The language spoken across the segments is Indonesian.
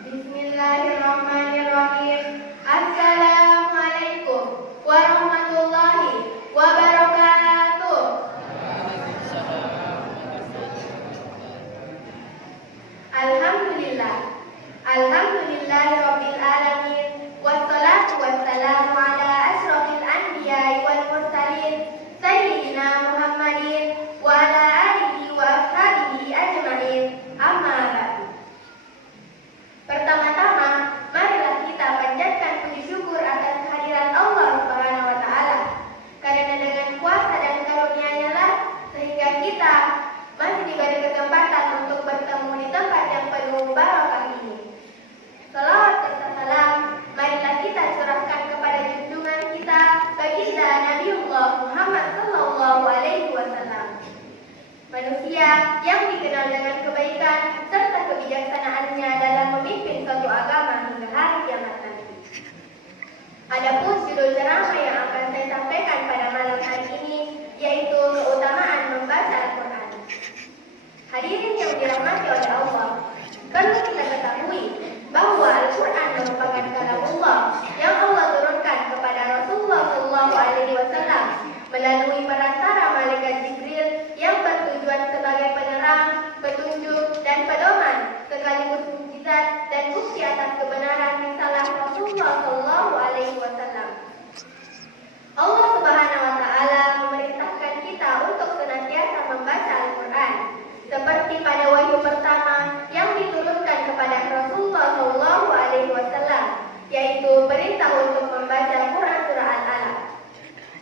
Bismillahirrahmanirrahim. Assalamualaikum warahmatullahi wabarakatuh. Alhamdulillah. Alhamdulillahirabbil alamin. Wassalatu wassalamu ala asyrofil anbiya'i wal mursalin sayyidina Muhammadin wa ala alihi wa ashabihi ajma'in. Amma ba'du. Pertama-tama, marilah kita panjatkan puji syukur atas kehadiran Allah Subhanahu wa taala. Karena dengan kuasa dan karunia-Nya lah sehingga kita masih diberi kesempatan untuk bertemu di tempat yang penuh barakah ini. Salawat serta salam marilah kita curahkan kepada junjungan kita baginda Nabiullah Muhammad sallallahu alaihi wasallam. Manusia yang dikenal dengan kebaikan serta kebijaksanaannya dalam memimpin suatu agama hingga hari kiamat nanti. Adapun judul ceramah yang akan saya sampaikan pada malam hari ini yaitu keutamaan membaca Al-Quran. Hadirin yang dirahmati oleh Allah, perlu kita ketahui bahwa Al-Quran merupakan kalam Allah yang Allah turunkan kepada Rasulullah SAW melalui perantara malaikat Jibril yang bertujuan sebagai penerang, petunjuk, dan pedoman sekaligus mukjizat dan bukti atas kebenaran risalah Rasulullah SAW. Allah Subhanahu wa taala memerintahkan kita untuk senantiasa membaca Al-Quran seperti pada wahyu pertama yang diturunkan kepada Rasulullah SAW, yaitu perintah untuk membaca Quran surah Al-Alaq.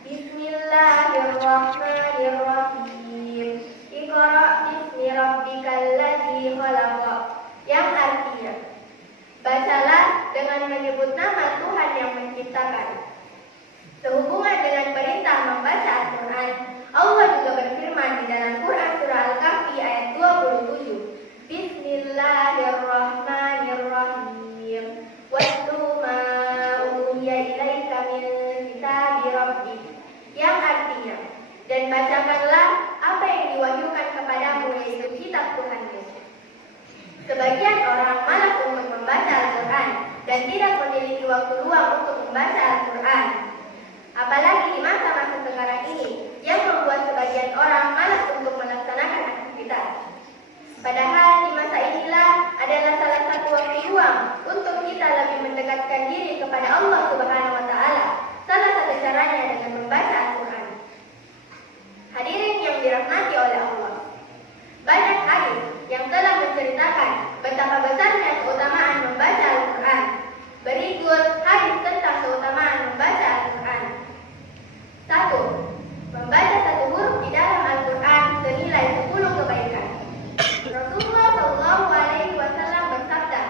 Bismillahirrahmanirrahim. Iqra bismi rabbikal ladzi khalaq. Yang artinya, bacalah dengan menyebut nama Tuhan yang menciptakan. Sehubungan dengan perintah membaca Al-Quran, Allah juga berfirman di dalam Quran surah Al-Kahfi ayat 27. Bismillahirrahmanirrahim. Watlu ma uhiya ilaika min kitabi rabbik. Yang artinya, dan bacakanlah apa yang diwahyukan kepadamu yaitu kitab Tuhanmu. Sebagian orang malas untuk membaca Al-Quran dan tidak memiliki waktu luang untuk membaca Al-Quran. Apalagi di masa-masa sekarang ini yang membuat sebagian orang malas untuk melaksanakan aktivitas. Padahal di masa inilah adalah salah satu waktu luang untuk kita lebih mendekatkan diri kepada Allah Subhanahu wa taala. Salah satu caranya dengan membaca Al-Quran. Hadirin yang dirahmati oleh Allah, banyak hadis yang telah menceritakan betapa besarnya keutamaan membaca Al-Quran. Berikut hadis tentang keutamaan membaca Al-Quran. 1. Membaca satu huruf di dalam Al-Quran senilai 10 kebaikan. Rasulullah SAW bersabda,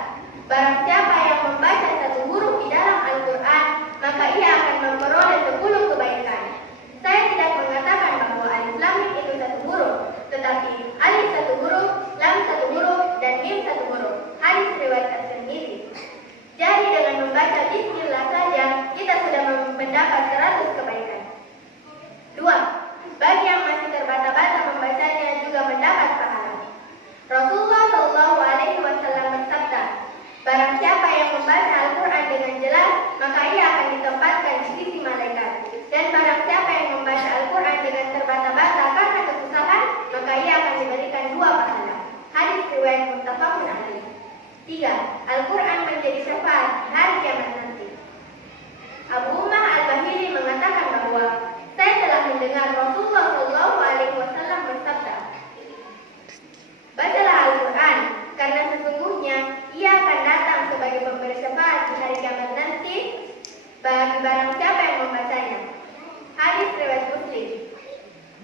barang siapa yang membaca satu huruf di dalam Al-Quran, maka ia akan memperoleh 10 kebaikan. Saya tidak mengatakan bahwa alif lam mim itu satu huruf, tetapi alif satu huruf, lam satu huruf, dan mim satu huruf. Hadis riwayat At-Tirmidzi. Jadi dengan membaca bismillah saja, kita sudah mendapat 100 kebaikan. 2. Bagi yang masih terbata-bata membacanya juga mendapat pahala. Rasulullah SAW bersabda, barang siapa yang membaca Al-Quran dengan jelas, maka ia akan ditempatkan di sisi malaikat. Dan barang siapa yang membaca Al-Quran dengan terbata-bata karena kesusahan, maka ia akan diberikan 2 pahala. Hadis riwayat muttafaqun alaih. 3. Al-Quran menjadi syafaat di hari kiamat nanti. Abu Ummah Al-Bahili mengatakan bahwa saya telah mendengar Rasulullah SAW bersabda, bacalah Al-Quran, karena sesungguhnya ia akan datang sebagai pemberi syafaat di hari kiamat nanti bagi barang siapa yang membacanya. Hadis riwayat Muslim.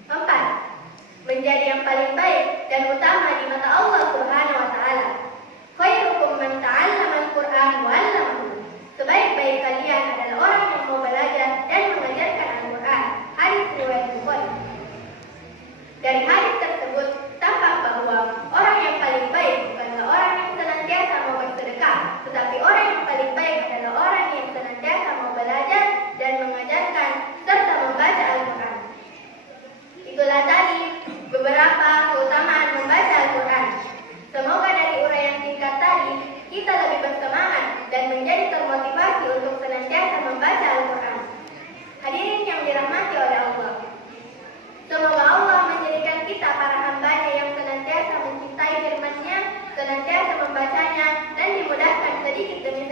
4. Menjadi yang paling baik dan utama di mata Allah Subhanahu wa taala. Khairukum man ta'allama al-Qur'an wa 'allamahu. Sebaik-baik kalian adalah orang yang mau belajar dan mengajarkan Al-Quran. Hadis riwayat Bukhari. Dari hadis tersebut tampak bahwa orang yang paling baik bukanlah orang yang senantiasa mau bersedekah, tetapi orang yang paling baik adalah orang yang senantiasa mau belajar dan mengajarkan serta membaca Al-Quran. Itulah tadi beberapa keutamaan membaca Al-Quran. sedikit demi